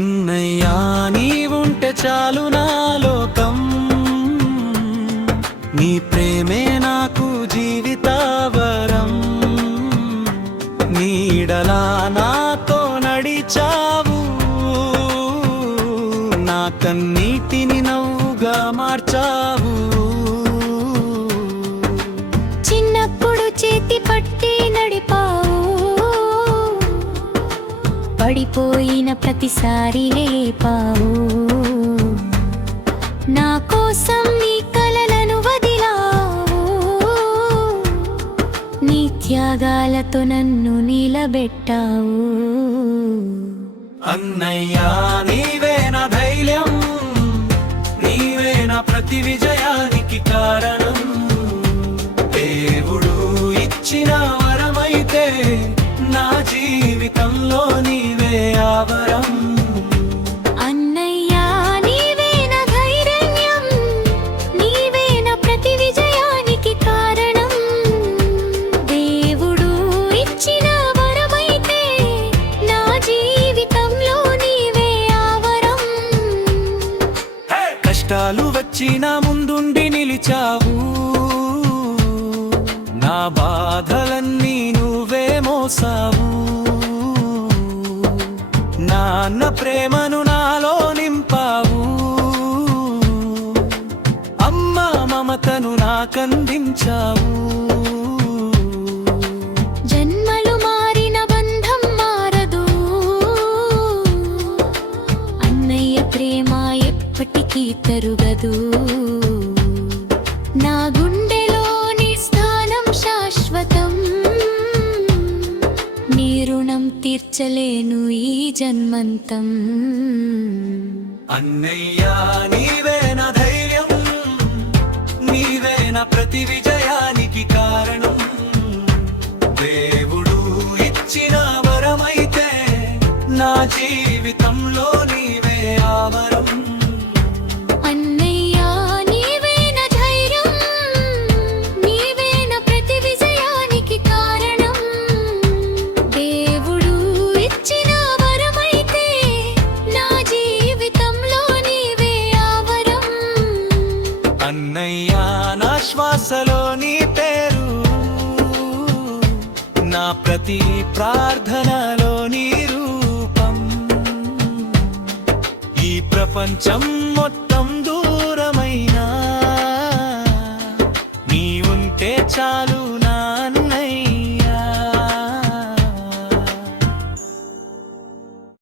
అన్నయ్యా నీవుంటే చాలు నా లోకం, నీ ప్రేమే నాకు జీవితావరం. నీడలా నాతో నడిచావు, నా కన్నీటిని నవ్వుగా మార్చావు. చిన్నప్పుడు చేతి పట్టి నడిపావు, పడిపోయిన ప్రతిసారి లేపావు. నా కోసం నీ కలలను వదిలావు, నీ త్యాగాలతో నన్ను నిలబెట్టావు. అన్నయ్యా నీవే నా ధైర్యం, నీవే నా ప్రతి విజయానికి కారణం. దేవుడు ఇచ్చిన వరమైతే నా జీవితంలో నీవే ఆవరం. అన్నయ్యా నీవే నా ధైర్యం, నీవే నా ప్రతి విజయానికి కారణం. దేవుడు ఇచ్చిన వరమైతే నా జీవితంలో నీవే ఆవరం. కష్టాలు వచ్చిన ముందుండి నిలిచావు, నా బాధలన్నీ నువ్వే మోసావు. నాన్న ప్రేమను నాలో నింపావు, అమ్మ మమతను నాకందించావు. జన్మలు మారిన బంధం మారదు, అన్నయ్య ప్రేమ ఎప్పటికీ తరుగదు. నా గుండెలోని స్థానం శాశ్వతం, నీ రుణం తీర్చలేను ఈ జన్మంతం. అన్నయ్యా నీవే నా ధైర్యం, నీవే నా ప్రతి విజయానికి కారణం. దేవుడు ఇచ్చిన వరమైతే నా జీవితంలో నీవే ఆవరం. అన్నయ్యా నీవే నా ధైర్యం, నీవే నా ప్రతి విజయానికి కారణం. దేవుడు ఇచ్చిన వరమైతే నా జీవితంలో నీవే ఆవరం. అన్నయ్యా నా శ్వాసలో నీ పేరు, నా ప్రతి ప్రార్థనలో నీ రూపం. ఈ ప్రపంచం మొత్తం దూరమైనా నీ ఉంటే చాలు.